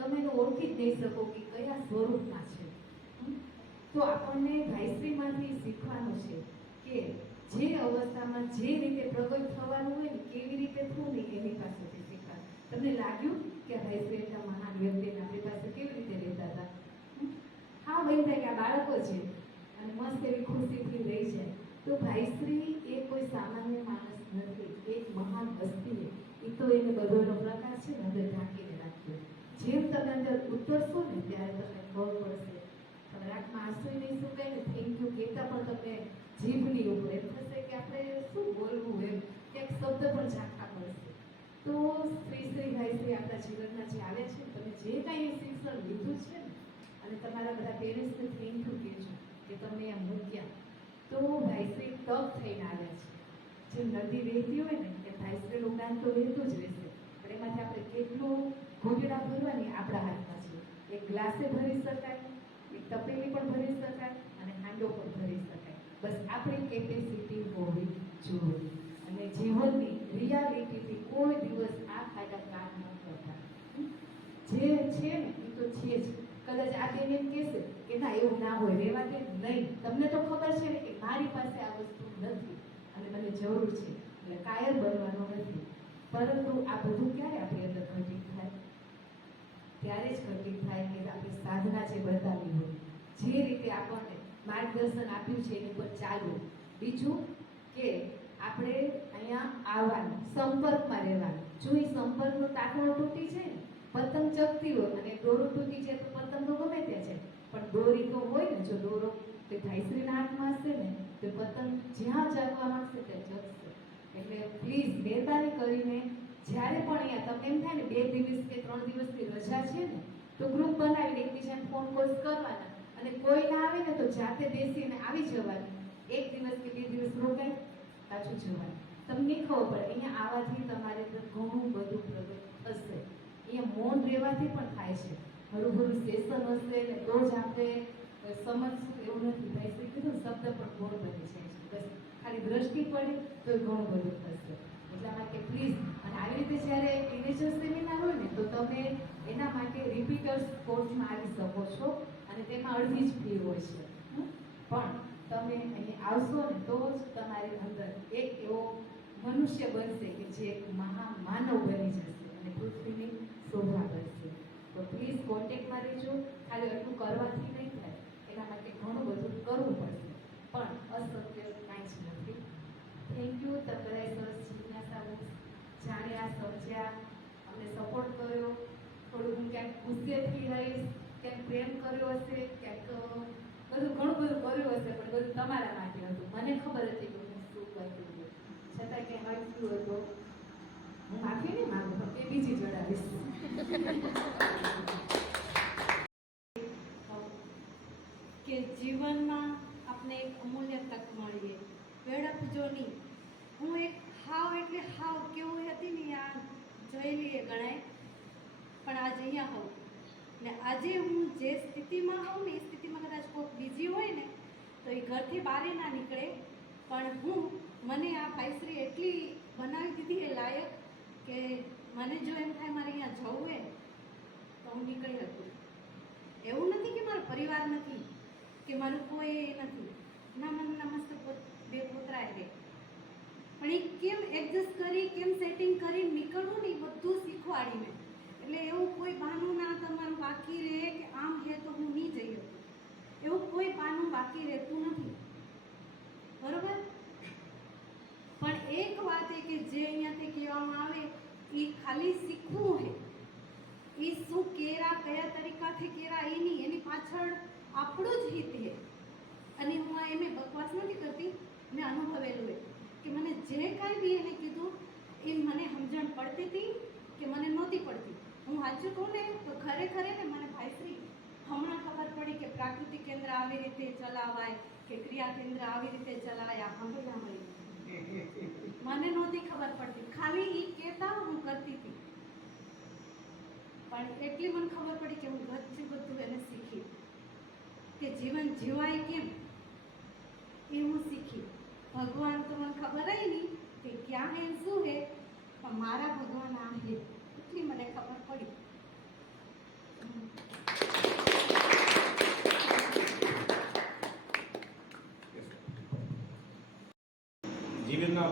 તમે એને ઓળખી જ નહીં શકો કે કયા સ્વરૂપમાં છે. તો આપણને ભાઈશ્રીમાંથી શીખવાનું છે કે જે અવસ્થામાં જે રીતે પ્રગટ થવાનું હોય ને કેવી રીતે થવું ને એની પાસેથી શીખવાનું. તમને લાગ્યું કે ભાઈશ્રી એટલા મહાન વ્યક્તિ આપણી પાસે કેવી રીતે રહેતા હતા? હા ભાઈ થાય કે આ બાળકો છે અને મસ્ત એવી ખુશીથી રહી જાય. તો ભાઈશ્રી એ કોઈ સામાન્ય માણસ નથી, એક મહાન હસ્તી. એ તો એને બધોનો પ્રકાશ છે ને અંદર ઢાંકીને રાખ્યો. જેમ તમે અંદર ઉતરશો ને ત્યારે તમને ખબર પડશે. તમારા આંખમાં આંસુ નહીં સુકાય ને થેન્ક યુ કહેતા પણ તમને જીભની ઉપર એમ થશે કે આપણે શું બોલવું, એમ ક્યાંક શબ્દ પણ ઝાંખા પડશે. તો શ્રી ભાઈશ્રી આપણા જીવનમાં જે આવે છે, તમે જે કાંઈ શિક્ષણ લીધું છે ને, અને તમારા બધા પેરેન્ટ્સને થેન્ક યુ કહેજો કે તમે આ મૂક્યા. તો ભાઈશ્રી તપ થઈને આવ્યા છે. જે નદી વહેતી હોય ને એ ભાઈશ્રીનું જ્ઞાન તો વહેતું જ રહેશે, પણ એમાંથી આપણે કેટલું ઘૂંટડા ભરવાની આપણા હાથમાં છે. એક ગ્લાસે ભરી શકાય, એક તપેલી પણ ભરી શકાય અને હાંડો પણ ભરી શકાય. બસ આપણી કેપેસિટી હોવી જોઈએ. અને જીવનની રિયાલિટીથી કોઈ દિવસ આ ખાડા કામ ન કરતા. જે છે ને એ તો છે જ. કદાચ આ બેન એમ કહેશે કે ના એવું ના હોય, રહેવા દે. નહીં, તમને તો ખબર છે ને કે મારી પાસે આ વસ્તુ નથી અને મને જરૂર છે, એટલે કાયર બનવાનો નથી. પરંતુ આ બધું ક્યારે આપણી અંદર ઘટિત થાય? ત્યારે જ ઘટિત થાય કે આપણી સાધના જે બતાવી હોય, જે રીતે આપણને માર્ગદર્શન આપ્યું છે એની પર ચાલવું. બીજું કે આપણે અહીંયા આવવાનું, સંપર્કમાં રહેવાનું. જો એ સંપર્કનો તાકડો તૂટી જાય ને, પતંગ ચગતી હોય અને દોરો તૂટી જાય તો પતંગ તો ગમે ત્યાં છે, પણ દોરી તો હોય ને. જો દોરો તે ભાઈશ્રીના હાથમાં હશે ને તો પતંગ જ્યાં ચગવા માંગશે ત્યાં ચગશે. એટલે પ્લીઝ મહેરબાની કરીને જ્યારે પણ અહીંયા તમને એમ થાય ને 2 દિવસ કે 3 દિવસની રજા છે ને, તો ગ્રુપ બનાવીને એકબીજાને ફોન કોલ્સ કરવાના, અને કોઈ ના આવે ને તો જાતે બેસીને આવી જવાની. 1 દિવસ કે 2 દિવસ રોકાય, પાછું જવાનું. તમને ખબર પડે અહીંયા આવવાથી તમારે ઘણું બધું પ્રગટ થશે. અહીંયા મૌન રહેવાથી પણ થાય છે. હરું સેશન હશે ને તો જ આપણે સમજશું એવું નથી. ભાઈશ્રી કીધું શબ્દ પણ ગોળ બની જાય છે. બસ ખાલી દ્રષ્ટિ પડે તો ઘણું બધું થશે. એટલા માટે પ્લીઝ, અને આવી રીતે જ્યારે ટીનેજર સેમિનાર હોય ને તો તમે એના માટે રિપીટર્સ કોર્સમાં આવી શકો છો, અને તેમાં અડધી જ ફી હોય છે. પણ તમે અહીં આવશો ને તો જ તમારી અંદર એક એવો મનુષ્ય બનશે કે જે એક મહામાનવ બની જશે અને પૃથ્વીની શોભા બનશે. તો પ્લીઝ કોન્ટેક્ટમાં રહેજો. ખાલી એટલું કરવાથી નહીં થાય, એના માટે ઘણું બધું કરવું પડશે, પણ અશક્ય કાંઈ જ નથી. Thank you. તમે બધાએ સરસ જિજ્ઞાસા જાણ્યા, સમજ્યા, અમને સપોર્ટ કર્યો. થોડું હું ક્યાંક ગુસ્સેથી રહીશ, ક્યાંક પ્રેમ કર્યો હશે, ક્યાંક બધું ઘણું બધું કર્યું હશે, પણ બધું તમારા માટે હતું. મને ખબર હતી કે હું શું કરતી હતી, છતાં ક્યાંય અટક્યું હોય તો હું માફી નહીં માંગુ, પણ એ બીજી જણાવીશ. કે જીવનમાં આપણે એક અમૂલ્ય તક મળીએ, વેડપજો નહીં. હું એક હાવ એટલે હાવ કેવું હતી ને આ જોયેલી એ ગણાય, પણ આજે અહીંયા હોઉં ને આજે હું જે સ્થિતિમાં હોઉં ને એ સ્થિતિમાં કદાચ કોઈક બીજી હોય ને તો એ ઘરથી બહાર ના નીકળે, પણ મને આ ભાઈશ્રી એટલી બનાવી દીધી એ લાયક કે મને જો એમ થાય મારે અહીંયા જવું હોય તો હું નીકળી હતી. એવું નથી કે મારો પરિવાર નથી કે મારું કોઈ નથી, ના મને મસ્ત 2 પોતરા છે, પણ એ કેમ એડજસ્ટ કરી, કેમ સેટિંગ કરી નીકળવું ને એ બધું શીખવાડીને. એટલે એવું કોઈ બહાનું ના તમારું બાકી રહે કે આમ છે તો હું નહીં જઈ શકું, એવું કોઈ બહાનું બાકી રહેતું નથી, બરોબર? પણ એક વાત એ કે જે અહીંયાથી કહેવામાં આવે એ ખાલી શીખવું છે. એ શું કેરા, કયા તરીકાથી કેરા એ નહીં, એની પાછળ આપણું જ હિત છે. અને હું આ એમ બકવાસ નથી કરતી, મેં અનુભવેલું હોય કે મને જે કાંઈ બી એને કીધું એ મને સમજણ પડતી હતી કે મને નહોતી પડતી. હું સાચું કહું ને તો ખરેખર ને મને ભાઈશ્રી હમણાં ખબર પડી કે પ્રાકૃતિક કેન્દ્ર આવી રીતે ચલાવાય કે ક્રિયા કેન્દ્ર આવી રીતે ચલાવાય. સાંભળ્યા મળી મને નહોતી ખબર પડતી, ખાલી એ કહેતા હું કરતી હતી, પણ એટલી મને ખબર પડી કે હું બધું એને શીખી કે જીવન જીવાય કેમ એ હું શીખી. ભગવાન તો મને ખબર જ નહીં કે ક્યાં હે શું હે, પણ મારા ભગવાન આ હે એટલી મને ખબર પડી.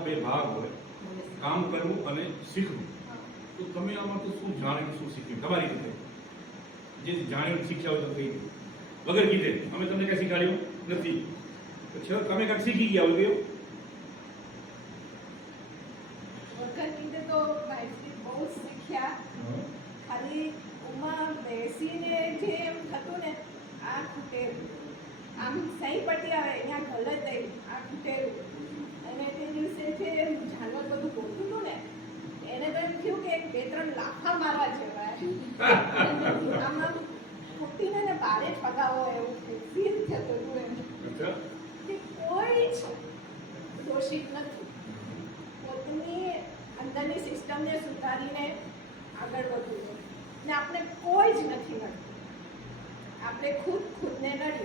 બે ભાગ હોય, કામ કરવું અને શીખવું. તો તમે આમાં તો શું જાણ્યું, શું શીખ્યું તમારી રીતે? જે જાણ્યું શીખ્યા હોય તો કહી દો. વગર કીધે અમે તમને કઈ શીખવાડ્યું નથી, તો છ તમે કાંઈક શીખી ગયા હોય એવું? વખત કીધે તો ભાઈશ્રી બહુ જ શીખ્યા. ખાલી ઉમાં બેસીને જે એમ થતું ને, આ ખૂટેલું, આમ સહી પટ્ટી આવે અહીંયા ગલત થઈ, આ ખૂટેલું. અને તે દિવસે જે જાનવર બધું બોલતું હતું ને, એને તો એમ થયું કે 2-3 લાફા મારવા જેવા. આમાં ખૂટીને ને બારે જ પગાવો એવું ફીલ થતું હતું એમ. અચ્છા, કે કોઈ જ દોષિત નથી. પોતાની અંદરની સિસ્ટમને સુધારીને આગળ વધવું છે ને આપણે કોઈ જ નથી નડતું. આપણે ખુદને નડીએ